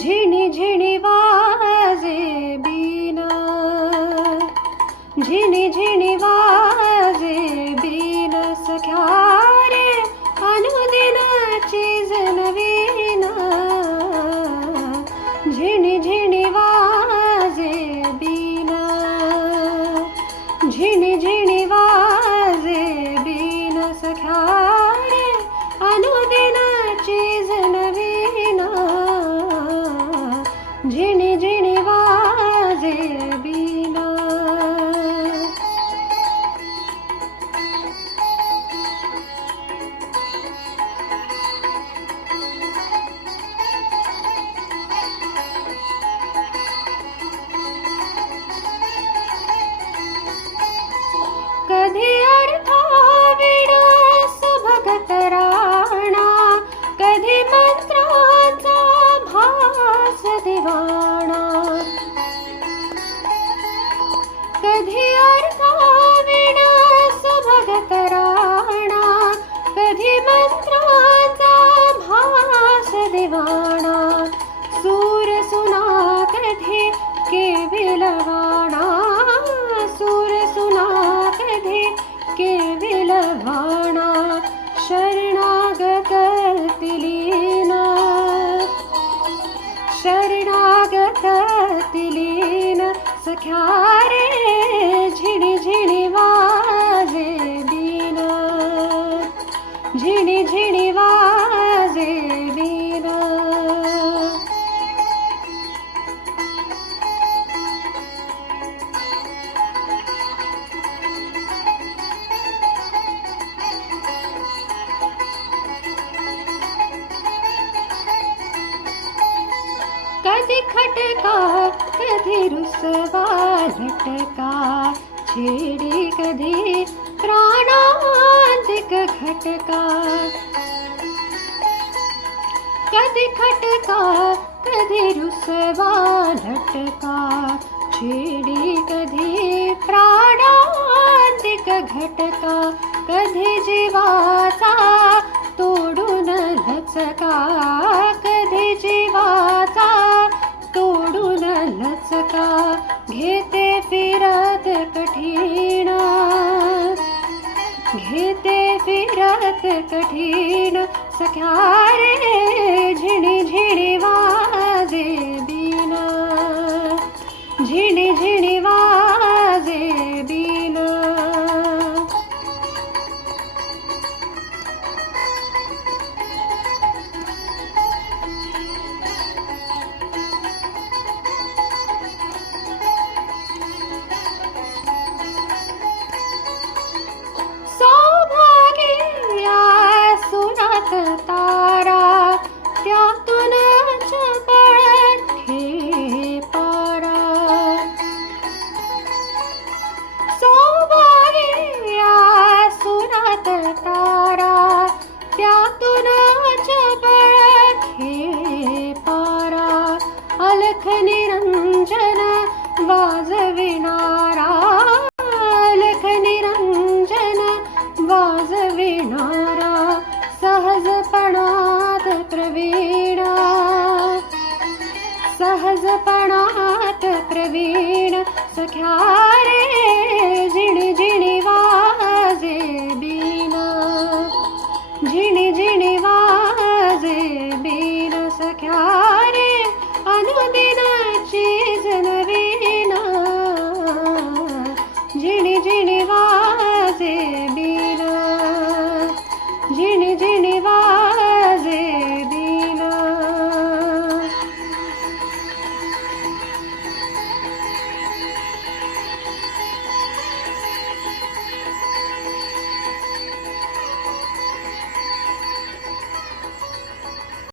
झिणी झिणी वाजे बीना, झिणी झिणी वाजे बीन सख्या रे अनुदिनाची नवीन. झिणी झिणी वाजे बीना, झिणी झिणी वाजे बीन सख्या रे अनुदिनाची नवीन. झिणी झिणी वाजे बीना. कधी अर्थाविना सुभगत राणा, कधी मंत्रांचा भास दिवाणा. कधी अर्थाविना सुभगत राणा, कधी मंत्रांचा भास दिवाणा. सूर सुना कधी केविलवाणा, सूर सुना कधी केविलवाणा. शरणागत तिलीना, शरणागत तिलीन सख्या रे झिणी झिणी वाजे बीना, झिणी झिणी वाजे बीना. कधी खटका कधी रुसवा लटका, छेडी कधी प्राणांतिक घटका. कधी खटका कधी रुसवा लटका, छेडी कधी प्राणांतिक घटका. कधी जीवाचा तोडून लचका, कधी जीवाचा तोडून लचका. घेते फिरत कठीण, घेते फिरत कठीण सख्या रे झिणी झिणी वाजे बीना, झिणी झिणी वाजे बीना. तारा त्यातून चपळत हे पारा. सौभाग्य या सुरात तारा त्यातून चपळत हे पारा. अलख निरंजन वाजविणारा, अलख निरंजन वाजविणारा. सहजपणात प्रवीणा, सहजपणात प्रवीण सख्या